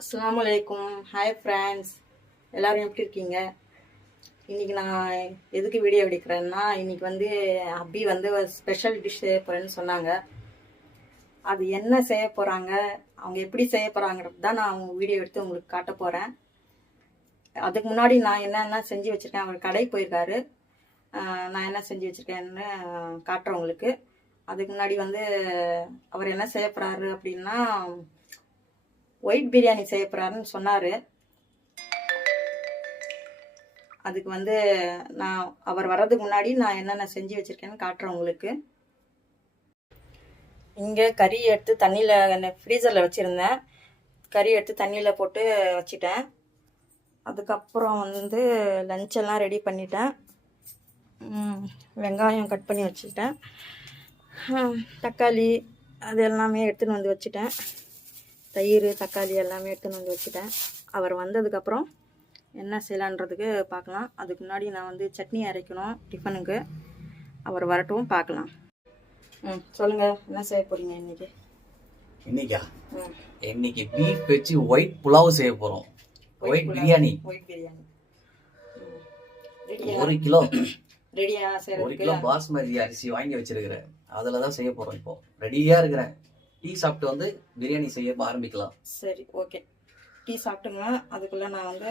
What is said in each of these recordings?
அஸ்ஸலாமு அலைக்கும். Hi friends, எல்லோரும் எப்படி இருக்கீங்க? இன்றைக்கி நான் எதுக்கு வீடியோ எடுக்கிறேன்னா, இன்றைக்கி வந்து அபி வந்து ஒரு ஸ்பெஷல் டிஷ் செய்ய போகிறேன்னு சொன்னாங்க. அது என்ன செய்ய போகிறாங்க, அவங்க எப்படி செய்ய போகிறாங்கிறது தான் நான் அவங்க வீடியோ எடுத்து உங்களுக்கு காட்ட போகிறேன். அதுக்கு முன்னாடி நான் என்னென்ன செஞ்சு வச்சுருக்கேன், அவர் கடைக்கு போயிருக்காரு. நான் என்ன செஞ்சு வச்சுருக்கேன்னு காட்டுறேன் உங்களுக்கு. அதுக்கு முன்னாடி வந்து அவர் என்ன செய்ய போகிறாரு அப்படின்னா, ஒயிட் பிரியாணி செய்ய போகிறாருன்னு சொன்னார். அதுக்கு வந்து நான் அவர் வர்றதுக்கு முன்னாடி நான் என்னென்ன செஞ்சு வச்சுருக்கேன்னு காட்டுறேன் உங்களுக்கு. இங்கே கறி எடுத்து தண்ணியில் ஃப்ரீசரில் வச்சுருந்தேன். கறி எடுத்து தண்ணியில் போட்டு வச்சிட்டேன். அதுக்கப்புறம் வந்து லஞ்செல்லாம் ரெடி பண்ணிட்டேன். வெங்காயம் கட் பண்ணி வச்சுட்டேன். தக்காளி அது எல்லாமே எடுத்துன்னு வந்து வச்சுட்டேன். தயிர் தக்காளி எல்லாமே எடுத்துன்னு வந்து வச்சுட்டேன். அவர் வந்ததுக்கப்புறம் என்ன செய்யலான்றதுக்கு பார்க்கலாம். அதுக்கு முன்னாடி நான் வந்து சட்னி அரைக்கணும் டிஃபனுக்கு. அவர் வரட்டும் பார்க்கலாம். சொல்லுங்கள், என்ன செய்ய போகிறீங்க இன்னைக்கு? இன்னைக்கா? இன்னைக்கு பீஃப் வச்சு ஒயிட் புலாவ் செய்ய போகிறோம். White biryani. White biryani 1 kilo ரெடியா? 1 கிலோ பாஸ்மதி அரிசி வாங்கி வச்சிருக்கிறேன். அதில் தான் செய்ய போகிறோம். இப்போ ரெடியாக இருக்கிறேன். டீ சாப்பிட்டு வந்து பிரியாணி செய்ய ஆரம்பிக்கலாம். சரி, ஓகே. டீ சாப்பிட்டுங்க. அதுக்குள்ளே நான் வந்து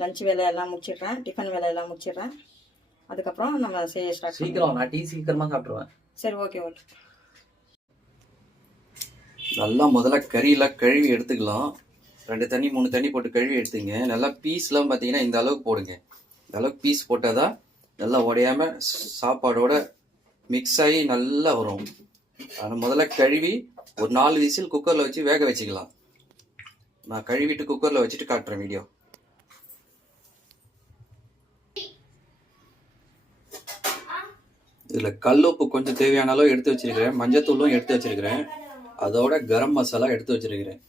லஞ்ச் வேலையெல்லாம் முடிச்சிடுறேன், டிஃபன் வேலையெல்லாம் முடிச்சிடுறேன். அதுக்கப்புறம் நம்ம செய்ய ஸ்டார்ட் சீக்கிரம். நான் டீ சீக்கிரமாக சாப்பிட்ருவேன். சரி, ஓகே. நல்லா முதல்ல கறியெல்லாம் கழுவி எடுத்துக்கலாம். 2 தண்ணி 3 தண்ணி போட்டு கழுவி எடுத்துங்க. நல்லா பீஸ்லாம் பார்த்தீங்கன்னா இந்த அளவுக்கு போடுங்க. இந்த அளவுக்கு பீஸ் போட்டால் தான் நல்லா உடையாமல் சாப்பாடோட மிக்ஸ் ஆகி நல்லா வரும். அதை முதல்ல கழுவி ஒரு 4 விசில் குக்கரில் வச்சு வேக வச்சுக்கலாம். நான் கழுவிட்டு குக்கரில் வச்சுட்டு காட்டுறேன் வீடியோ. இதில் கல்லுப்பு கொஞ்சம் தேவையான அளவு எடுத்து வச்சிருக்கிறேன். மஞ்சத்தூளும் எடுத்து வச்சிருக்கிறேன். அதோட கரம் மசாலா எடுத்து வச்சிருக்கிறேன்.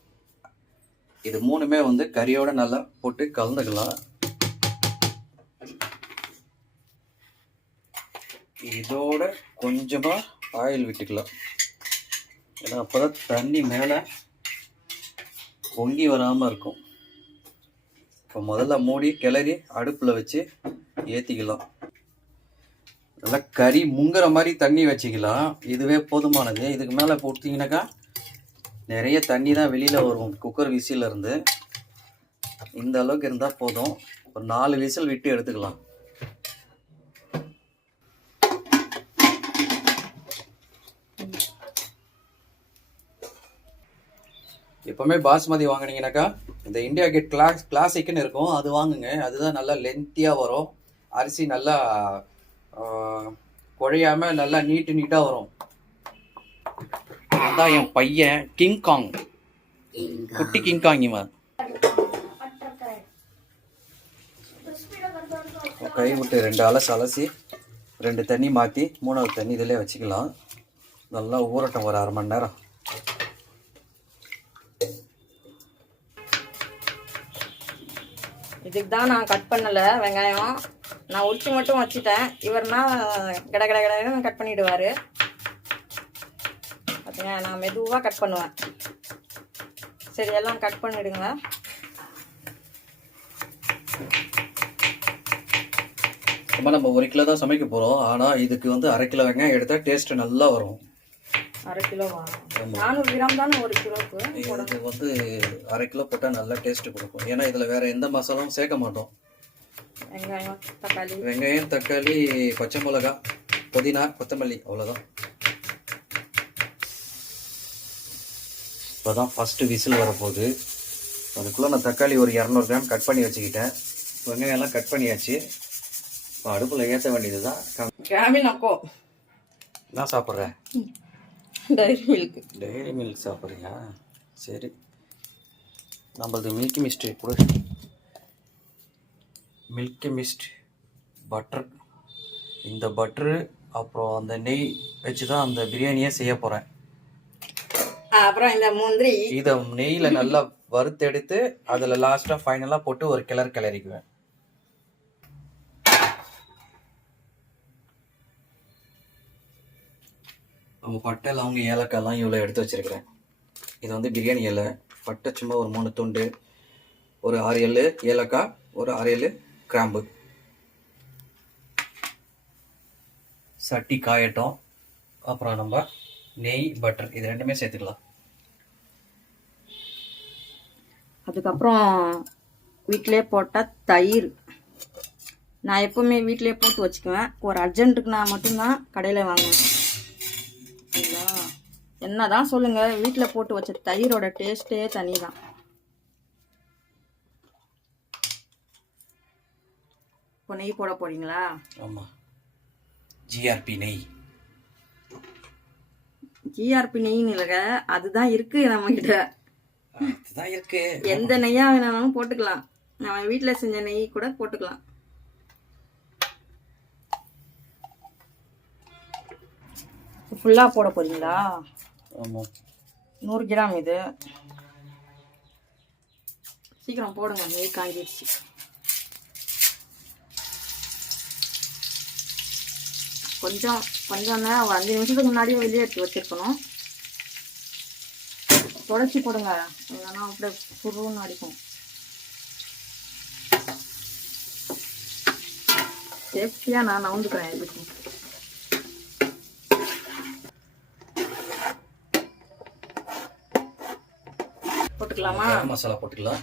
இது 3மே வந்து கறியோட நல்லா போட்டு கலந்துக்கலாம். இதோட கொஞ்சமாக ஆயில் விட்டுக்கலாம். ஏன்னா அப்போதான் தண்ணி மேலே பொங்கி வராமல் இருக்கும். இப்போ முதல்ல மூடி கிளறி அடுப்பில் வச்சு ஏற்றிக்கலாம். நல்லா கறி முங்குற மாதிரி தண்ணி வச்சுக்கலாம். இதுவே போதுமானது. இதுக்கு மேலே போட்டிங்கனாக்கா நிறைய தண்ணி தான் வெளியில் வரும் குக்கர் விசிலேருந்து. இந்த அளவுக்கு இருந்தால் போதும். ஒரு 4 விசில் விட்டு எடுத்துக்கலாம். எப்போவுமே பாஸ்மதி வாங்கினீங்கன்னாக்கா இந்த இந்தியா கேட் கிளாசிக்னு இருக்கும், அது வாங்குங்க. அதுதான் நல்லா லென்த்தியாக வரும். அரிசி நல்லா குழையாமல் நல்லா நீட்டாக வரும். அதான் என் பையன் கிங்காங், குட்டி கிங்காங். இவன் கை விட்டு 2 அலசி 2 தண்ணி மாற்றி 3வது தண்ணி இதிலே வச்சுக்கலாம். நல்லா ஊறட்டும் ஒரு 1/2 மணி நேரம். இதுக்கு தான் நான் கட் பண்ணலை வெங்காயம். நான் உரிச்சு மட்டும் வச்சுட்டேன். இவர்னா கட கட் பண்ணிவிடுவார். பார்த்தீங்க, நான் மெதுவாக கட் பண்ணுவேன். சரி, எல்லாம் கட் பண்ணிவிடுங்க. நம்ம 1 கிலோ தான் சமைக்க போகிறோம். ஆனால் இதுக்கு வந்து 1/2 கிலோ வெங்காயம் எடுத்தால் டேஸ்ட்டு நல்லா வரும். 1/2 கிலோவா? 400 கிராம் தானே 1 கிலோவுக்கு. இது வந்து 1/2 கிலோ போட்டால் நல்லா டேஸ்ட்டு கொடுக்கும். ஏன்னா இதில் வேறு எந்த மசாலாவும் சேர்க்க மாட்டோம். வெங்காயம் தக்காளி பச்சை மிளகா புதினா கொத்தமல்லி, அவ்வளோதான். இப்போ தான் ஃபஸ்ட்டு விசில் வரப்போகுது. அதுக்குள்ளே நான் தக்காளி ஒரு 200 கிராம் கட் பண்ணி வச்சுக்கிட்டேன். வெங்காயம்லாம் கட் பண்ணியாச்சு. இப்போ அடுப்பில் ஏற்ற வேண்டியது தான். நான் சாப்பிட்றேன். டைரி மில்க் சாப்பிட்றீங்களா? சரி, நம்மளது மில்கி மிஸ்ட் கூட. Milky mist butter. இந்த பட்டரு அப்புறம் அந்த நெய் வச்சு தான் அந்த பிரியாணியே செய்ய போகிறேன். அப்புறம் இந்த முந்திரி இதை நெய்யில் நல்லா வறுத்தெடுத்து அதில் லாஸ்ட்டாக ஃபைனலாக போட்டு ஒரு கிளறிக்குவேன். நம்ம பட்டை லவங்க ஏலக்காய்லாம் இவ்வளோ எடுத்து வச்சிருக்கிறேன். இது வந்து பிரியாணி இலை, பட்டை சும்மா ஒரு 3 துண்டு, ஒரு 6 எள்ளு ஏலக்காய், ஒரு 6 எள்ளு கிராம்பு. சட்டி காயட்டும். அப்புறம் நம்ம நெய் பட்டர் இது ரெண்டுமே சேர்த்துக்கலாம். அதுக்கப்புறம் வீட்டிலே போட்ட தயிர். நான் எப்பவுமே வீட்டிலே போட்டு வச்சுக்குவேன். ஒரு அர்ஜென்ட்டுக்கு நான் மட்டும்தான் கடையில் வாங்குவேன். சரிங்களா? என்னதான் சொல்லுங்க, வீட்டில் போட்டு வச்ச தயிரோட டேஸ்ட்டே தனி தான். இப்போ நெய் போட போறீங்களா? ஆமாம், ஜிஆர்பி நெய். ஜிஆர்பி நெய்ன்னு இல்லைங்க, அதுதான் இருக்கு நம்ம கிட்ட. அதுதான் இருக்கு. எந்த நெய்யா வேணாலும் போட்டுக்கலாம். நம்ம வீட்டில் செஞ்ச நெய் கூட போட்டுக்கலாம். ஃபுல்லாக போட போறீங்களா? ஆமாம், 100 கிராம் இது. சீக்கிரம் போடுங்க, நெய் காஞ்சிடுச்சு. கொஞ்சம் கொஞ்சம் ஒரு 5 நிமிஷத்துக்கு முன்னாடியே வெளியே எடுத்து வச்சிருக்கணும். தொடச்சி போடுங்க, இல்லைன்னா அப்படியே புருன்னு அடிக்கும். சேஃப்டியாக நான் நவுந்துக்கிறேன் எதுக்கும். போட்டுக்கலாமா? கரம் மசாலா போட்டுக்கலாம்.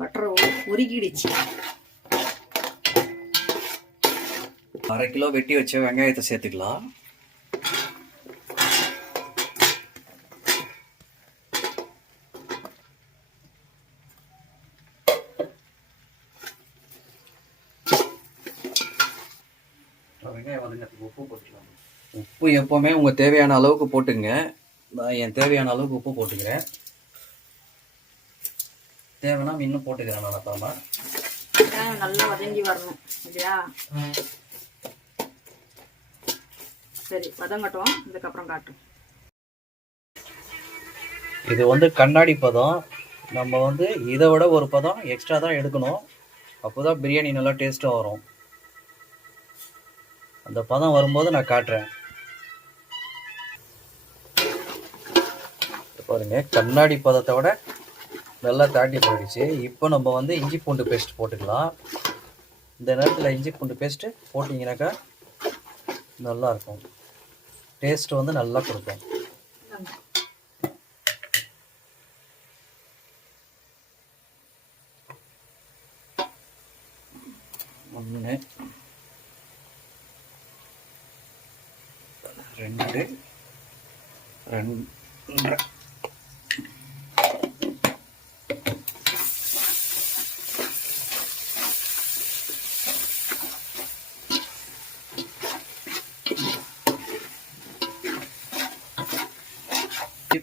பட்டர் உருகிடுச்சு. 1/2 கிலோ வெட்டி வச்ச வெங்காயத்தை சேர்த்துக்கலாம். உப்பு எப்பவுமே உங்க தேவையான அளவுக்கு போட்டுங்க. நான் என் தேவையான அளவுக்கு உப்பு போட்டுக்கிறேன். தேவைன்னா இன்னும் போட்டுக்கிறேன் நான் அப்புறமா. நல்லா வதங்கி வரணும் இல்லையா? சரி, வதங்கட்டும், இதுக்கப்புறம் காட்டும். இது வந்து கண்ணாடி பதம். நம்ம வந்து இதை விட ஒரு பதம் எக்ஸ்ட்ரா தான் எடுக்கணும். அப்போதான் பிரியாணி நல்லா டேஸ்ட்டாக வரும். அந்த பதம் வரும்போது நான் காட்டுறேன். பாருங்க, கண்ணாடி பதத்தை விட நல்லா தாண்டி போயிடுச்சு. இப்போ நம்ம வந்து இஞ்சி பூண்டு பேஸ்ட் போட்டுக்கலாம். இந்த நேரத்தில் இஞ்சி பூண்டு பேஸ்ட்டு போட்டிங்கனாக்கா நல்லாயிருக்கும். டேஸ்ட் வந்து நல்லா கொடுக்கும். ஒன்று, 2, 2.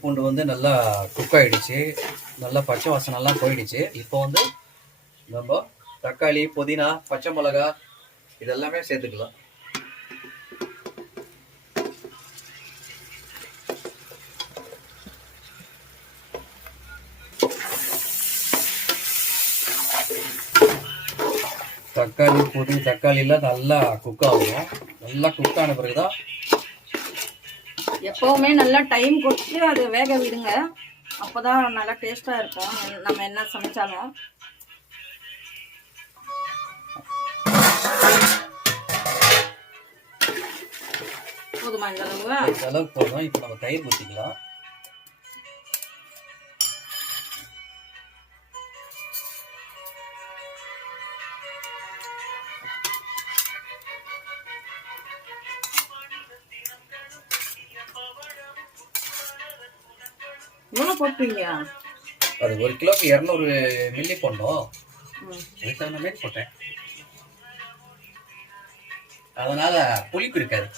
பூண்டு வந்து நல்லா குக் ஆகிடுச்சு. நல்லா பச்சை வாசனைலாம் போயிடுச்சு. இப்போ வந்து நம்ம தக்காளி, புதினா, பச்சை மிளகா இதெல்லாமே சேர்த்துக்கலாம். தக்காளிலாம் நல்லா குக் ஆகும். நல்லா குக் ஆன பிறகுதான் எப்பவுமே நல்லா டைம் கொடுத்து அதை வேக விடுங்க. அப்போதான் நல்லா டேஸ்டா இருக்கும் நம்ம என்ன சமைச்சாலும். போதுமா இந்த அளவுக்கு போதும். இப்போ நம்ம தயிர் ஊற்றிக்கலாம். எவ்வளோ போட்டுருங்க? அது 1 கிலோக்கு 200 மில்லி போடணும். அதுக்கு தகுந்த மாதிரி போட்டேன். அதனால புளிப்பு இருக்காது.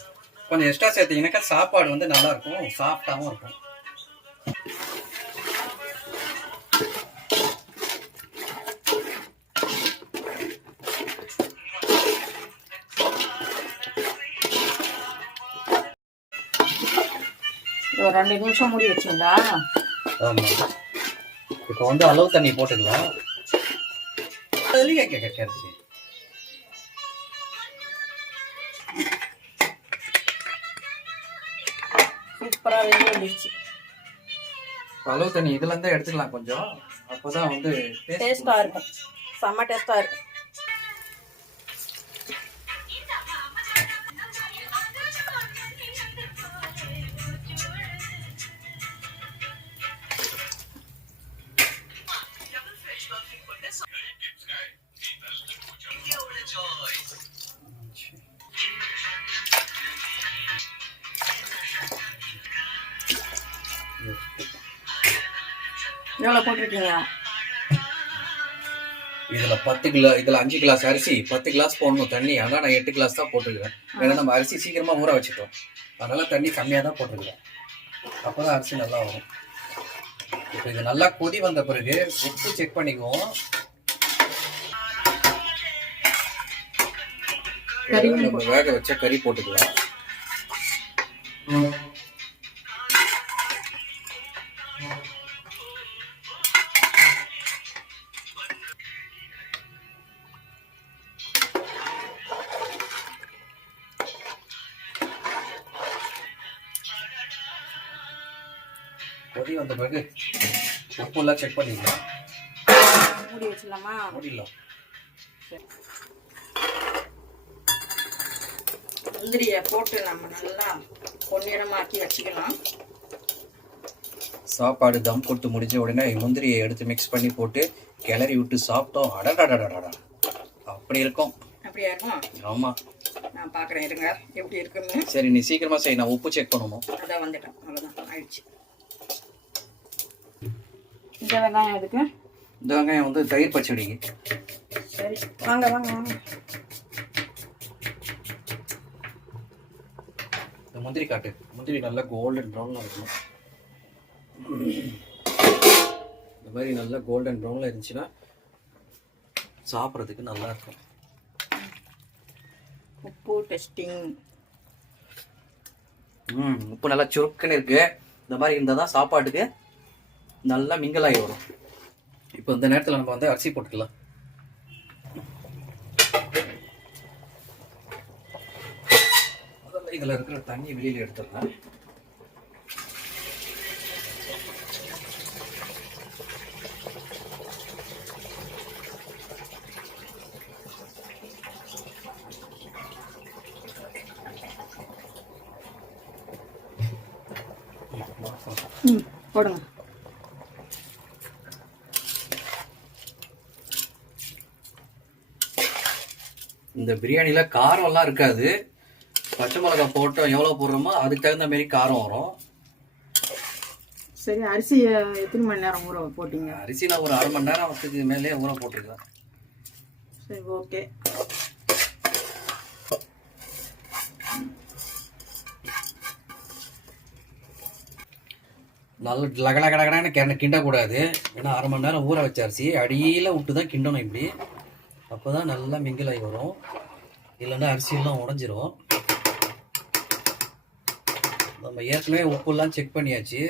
கொஞ்சம் எக்ஸ்ட்ரா சேர்த்தீங்கன்னாக்கா சாப்பாடு வந்து நல்லா இருக்கும், சாஃப்டாகவும் இருக்கும். ஒரு 2 நிமிஷம் மூடி வச்சுங்களா? ஆமாம். இப்போ வந்து அளவு தண்ணி போட்டுக்கலாம். அதுலேயே கேட்கறது சூப்பராக வெந்து வந்துடுச்சு. அளவு தண்ணி இதுல இருந்தா எடுத்துக்கலாம் கொஞ்சம், அப்பதான் வந்து டேஸ்ட்டாக இருக்கும், செம்ம டேஸ்ட்டாக இருக்கும். எவ்வளோ போட்டிருக்கீங்க? இதுல 10 கிலோ, இதுல 5 கிளாஸ் அரிசி 10 கிளாஸ் போடணும் தண்ணி. ஆனா நான் 8 கிளாஸ் தான் போட்டுருக்கேன். ஏன்னா நம்ம அரிசி சீக்கிரமா ஊற வச்சுட்டோம், அதனால தண்ணி கம்மியா தான் போட்டுருக்கேன். அப்பதான் அரிசி நல்லா வரும். இப்போ இது நல்லா கொதி வந்த பிறகு உப்பு செக் பண்ணிக்குவோம். நம்ம வேக வச்ச கறி போட்டுக்கலாம். கொதி வந்த பிறகு உப்பு எல்லாம் செக் பண்ணிக்கலாம். மூடி வச்சிடலாமா? மூடிடலாம். முந்திரியை போட்டு நம்ம நல்லா பொன்னிறமாக்கி வச்சுக்கலாம். சாப்பாடு தம் போட்டு முடிஞ்ச உடனே முந்திரியை எடுத்து மிக்ஸ் பண்ணி போட்டு கிளறி விட்டு சாப்பிட்டோம். அடடடடடா அப்படி இருக்கும். அப்படியா இருக்கும்? ஆமா, நான் பார்க்குறேன் இருங்க எப்படி இருக்குன்னு. சரி நீ சீக்கிரமா செய், நான் உப்பு செக் பண்ணணும். அதான் வந்துட்டேன், அவ்வளோதான் ஆயிடுச்சு. இந்த வெங்காயம் எதுக்கு? இந்த வெங்காயம் வந்து தயிர் பச்சடிக்கு. சரி வாங்க வாங்க வாங்க. இந்த முந்திரி காட்டு, முந்திரி நல்லா கோல்டன் ப்ரௌன்ல இருக்கணும். இந்த மாதிரி நல்லா கோல்டன் ப்ரௌன்ல இருந்துச்சுன்னா சாப்பிட்றதுக்கு நல்லா இருக்கும். உப்பு டெஸ்டிங். உப்பு நல்லா சுருக்குன்னு இருக்கு. இந்த மாதிரி இருந்தால் தான் சாப்பாட்டுக்கு நல்லா மிங்கலாகி வரும். இப்போ இந்த நேரத்தில் நம்ம வந்து அரிசி போட்டுக்கலாம். இதில் இருக்கிற தண்ணி வெளியில் எடுத்துடலாம். போடுங்க. இந்த பிரியாணியில் காரம்லாம் இருக்காது. பச்சை மிளகா போட்டோம், எவ்வளோ போடுறோமோ அதுக்கு தகுந்த மாதிரி காரம் வரும். சரி, அரிசி எத்தனை மணி நேரம் ஊற போட்டீங்க? அரிசி நான் ஒரு 1/2 மணி நேரத்துக்கு மேலே ஊற போட்டிருக்கேன். சரி ஓகே. நல்லா லகடகடகடன்னு கிண்டக்கூடாது. ஏன்னா 1/2 மணி நேரம் ஊற வச்ச அரிசி அடியில் விட்டு தான் கிண்டணும். இப்படி அப்போ தான் நல்லா மிங்கிலாகி வரும், இல்லைன்னா அரிசியெல்லாம் உடஞ்சிரும். நம்ம ஏற்கனவே உப்புலாம் செக் பண்ணியாச்சு.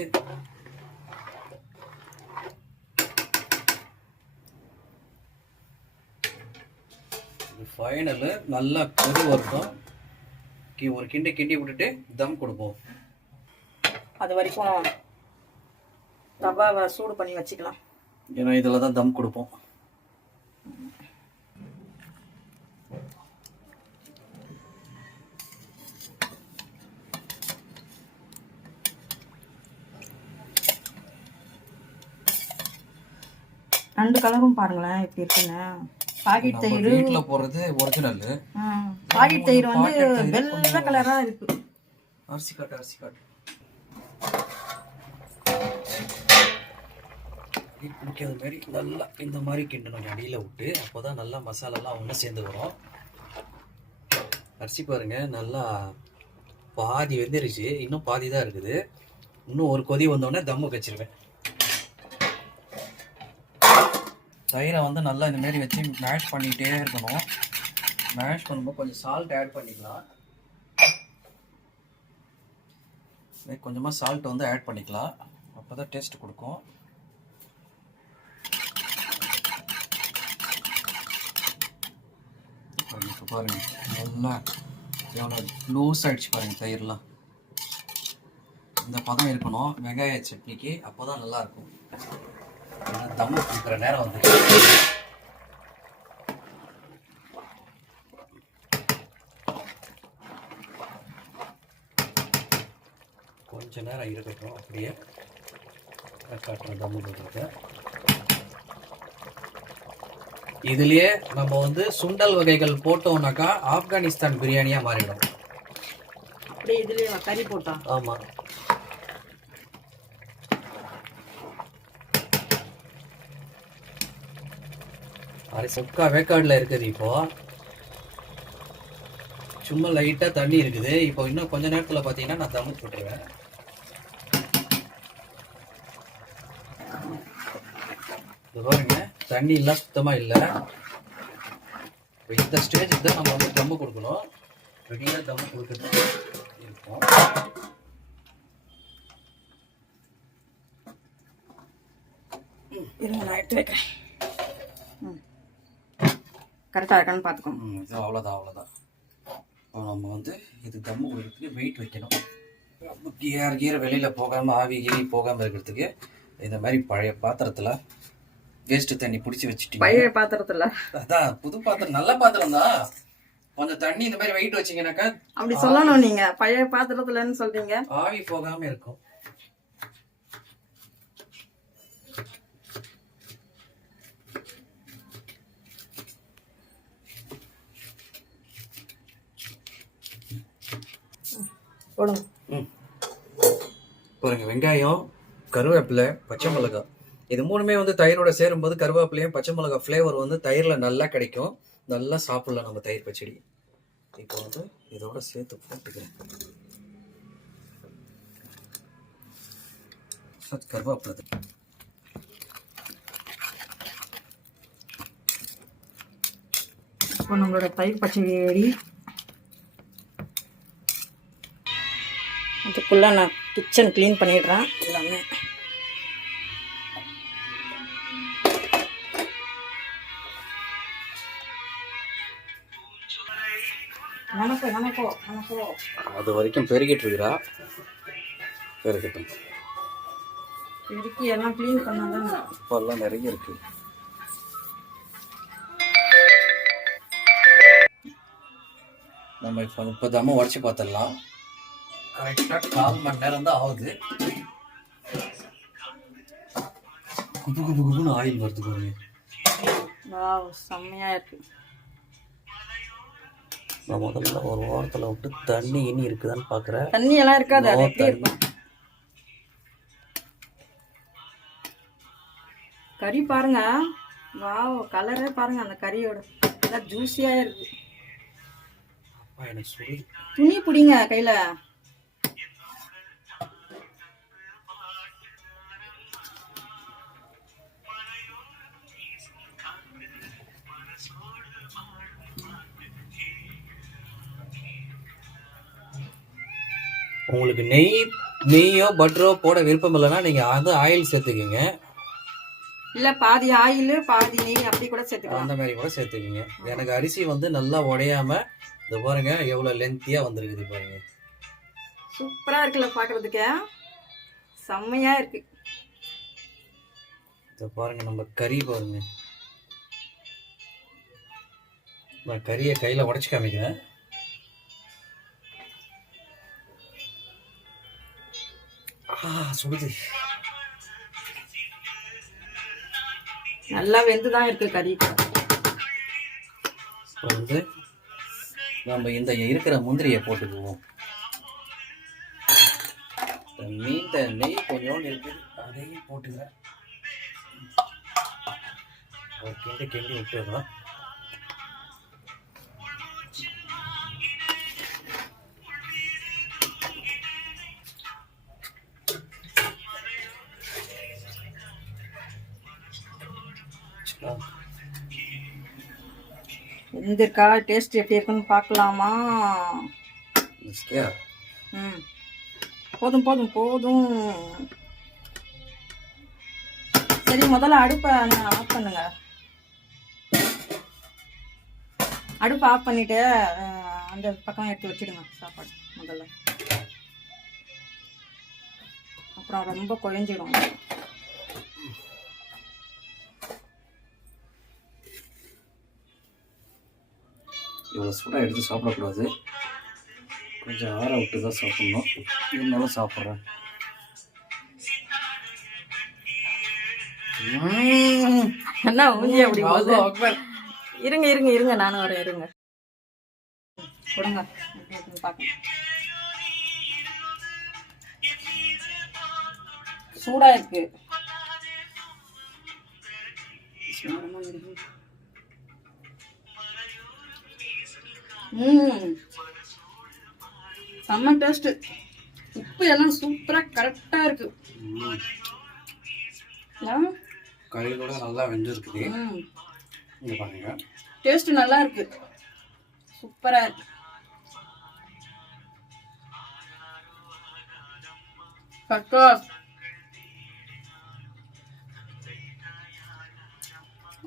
இது ஃபைனலு. நல்லா கொதி வரட்டும். ஒரு கிண்டி விட்டுட்டு தம் கொடுப்போம். அது வரைக்கும் தவாவை சூடு பண்ணி வச்சுக்கலாம். ஏன்னா இதில் தான் தம் கொடுப்போம். ரெண்டு கலரும் பாருங்களேன் எப்படி இருக்குன்னு. பாக்கெட் தயிர் வீட்ல போறது ஒரிஜினல். பாக்கெட் தயிர் வந்து வெள்ளை கலரா இருக்கு. அரிசி காட்டு பிடிக்காத மாதிரி நல்லா இந்த மாதிரி கிண்டணும் அடியில் விட்டு. அப்போதான் நல்லா மசாலாலாம் ஒன்று சேர்ந்து வரும். அரிசி பாருங்க நல்லா பாதி வெந்துருச்சு, இன்னும் பாதி தான் இருக்குது. இன்னும் ஒரு கொதி வந்தோடனே தம்மு வச்சிருவேன். தயிரை வந்து நல்லா இந்த மாதிரி வச்சு மேஷ் பண்ணிகிட்டே இருக்கணும். மேஷ் பண்ணும்போது கொஞ்சம் சால்ட் ஆட் பண்ணிக்கலாம். கொஞ்சமாக சால்ட் வந்து ஆட் பண்ணிக்கலாம், அப்போ தான் டேஸ்ட் கொடுக்கும். இப்போ பாருங்க நல்லா எவ்வளோ லூஸ் ஆகிடுச்சு பாருங்கள் தயிர்லாம். இந்த பதம் இருக்கணும் வெங்காய சட்னிக்கு, அப்போ தான் நல்லாயிருக்கும். தம்மு கொடுக்குற நேரம் வந்து கொஞ்ச நேரம் இருக்கட்டும். அப்படியே காட்டுற தம்மு கொடுத்துருக்கேன். இதுலயே நம்ம வந்து சுண்டல் வகைகள் போட்டோம்னாக்கா ஆப்கானிஸ்தான் பிரியாணியா மாறிடும். அப்படியே இதுலயே கறி போட்டா? ஆமா. அரிசி முக்கா வேக்காடுல இருக்குது. இப்போ சும்மா லைட்டா தண்ணி இருக்குது. இப்போ இன்னும் கொஞ்ச நேரத்துல பாத்தீங்கன்னா நான் தம்மு போட்டுருவேன். இது பாருங்க, தண்ணி எல்லாம் சுத்தமா இல்லை. இந்த ஸ்டேஜுக்கு தான் நம்ம வந்து தம்மு கொடுக்கணும். ரெடியா தம்மு கொடுத்துட்டு இருக்கும். இருங்க, நான் எடுத்து வைக்கிறேன். கரெக்டாக இருக்கான்னு பார்த்துக்கோங்க. இது அவ்வளோதான். இப்போ நம்ம வந்து இது தம்மு கொடுக்கறதுக்கு வெயிட் வைக்கணும். கீரை வெளியில் போகாமல், ஆவி கீரி போகாமல் இருக்கிறதுக்கு இந்த மாதிரி பழைய பாத்திரத்தில் வேஸ்ட்டு தண்ணி பிடிச்சி வச்சுட்டீங்க. பழைய பாத்திரத்தில்? அதான், புது பாத்திரம், நல்ல பாத்திரம் தான். கொஞ்சம் தண்ணி இந்த மாதிரி வெயிட் வச்சிங்கனாக்கா. அப்படி சொல்லணும். நீங்கள் பழைய பாத்திரத்துலன்னு சொல்றீங்க, ஆவி போகாமல் இருக்கும். போடுங்க. பாருங்க, வெங்காயம், கருவேப்பிலை, பச்சை மிளகாய், இது மூணுமே வந்து தயிரோட சேரும்போது கருவேப்பிலையும் பச்சை மிளகாய் ஃப்ளேவர் வந்து தயிரில் நல்லா கிடைக்கும். நல்லா சாப்பிடலாம் நம்ம தயிர் பச்சடி. இப்போ வந்து இதோட சேர்த்து போட்டுக்கிறேன் கருவேப்பிலை. இப்போ நம்மளோட தயிர் பச்சடி ரெடி. அதுக்குள்ளே நான் கிச்சன் க்ளீன் பண்ணிடுறேன் எல்லாமே. அது வரைக்கும் பெருகிட்டு இருக்கிறா. பெருகட்டும். பெருக்கி எல்லாம் க்ளீன் பண்ணாதான். இப்பெல்லாம் நிறைய இருக்கு. நம்ம இப்போ தம்ம உடச்சி பார்த்துடலாம். கரெக்டாக 4 மணி நேரம் தான் ஆகுது. குபுன்னு ஆயில் வருது பாருங்க. வாவ், செம்மையா இருக்கு. நான் முதல்ல ஒரு வாரத்தில் விட்டு தண்ணி இனி இருக்குதான்னு பார்க்குறேன். தண்ணி எல்லாம் இருக்காது, அது எப்படி இருக்கும்? கறி பாருங்க, வாவ், கலரே பாருங்க. அந்த கறியோட நல்லா ஜூஸியா இருக்கு. எனக்கு துணி பிடிங்க கையில. உங்களுக்கு நெய்யோ பட்டரோ போட விருப்பம் இல்லைன்னா நீங்கள் அது ஆயில் சேர்த்துக்கிங்க. இல்லை, பாதி ஆயில் பாதி நெய் அப்படி கூட சேர்த்துக்கலாம். அந்த மாதிரி கூட சேர்த்துக்கிங்க. எனக்கு அரிசி வந்து நல்லா உடையாம இந்த பாருங்க எவ்வளோ லென்த்தியாக வந்துருக்குது பாருங்க. சூப்பராக இருக்குல்ல, பார்க்குறதுக்கு செம்மையாக இருக்கு. இதை பாருங்க, நம்ம கறி பாருங்க. நான் கறியை கையில் உடச்சி காமிக்கிறேன். சுடுது. நல்லா வெந்துதான் இருக்கு கறி. வந்து நம்ம இந்த இருக்கிற முந்திரியை போட்டுக்குவோம். மீந்த நெய் கொஞ்சோண்டு இருக்குது, அதையும் போட்டுக்கிறேன். கிண்டி விட்டுறோம். வெந்திருக்கா? டேஸ்ட் எப்படி இருக்குன்னு பார்க்கலாமா? போதும் போதும் போதும். சரி, முதல்ல அடுப்பை ஆஃப் பண்ணுங்க. அடுப்பை ஆஃப் பண்ணிட்டு அந்த பக்கம் எடுத்து வச்சிடுங்க சாப்பாடு. முதல்ல அப்புறம் ரொம்ப குழஞ்சிடும். இவ்வளோ சூடாக எடுத்து சாப்பிடக்கூடாது, கொஞ்சம் ஆற விட்டு தான் சாப்பிட்ணும். இருந்தாலும் சாப்பிட்றேன். என்ன ஊஞ்சி அப்படி போகுது? இருங்க இருங்க இருங்க, நானும் வரேன், இருங்க. கொடுங்க, எப்படி இருக்குன்னு பார்க்கணும். சூடா இருக்கு. செம்ம டேஸ்ட். உப்பு எல்லாம் சூப்பரா கரெக்டா இருக்கு. கறி கூட நல்லா வெந்திருக்குது. இங்க பாருங்க, டேஸ்ட் நல்லா இருக்கு, சூப்பரா இருக்கு. கட்டா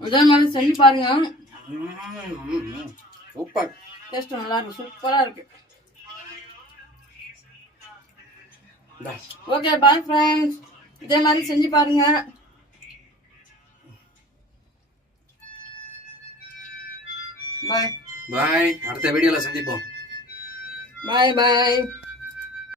இதே மாதிரி செஞ்சு பாருங்க. சூப்பர், டேஸ்ட் நல்லா இருக்கு, சூப்பரா இருக்கு. Okay, bye friends. இதே மாதிரி செஞ்சு பாருங்க. பாய் பாய். அடுத்த வீடியோல சந்திப்போம். பாய் பாய்.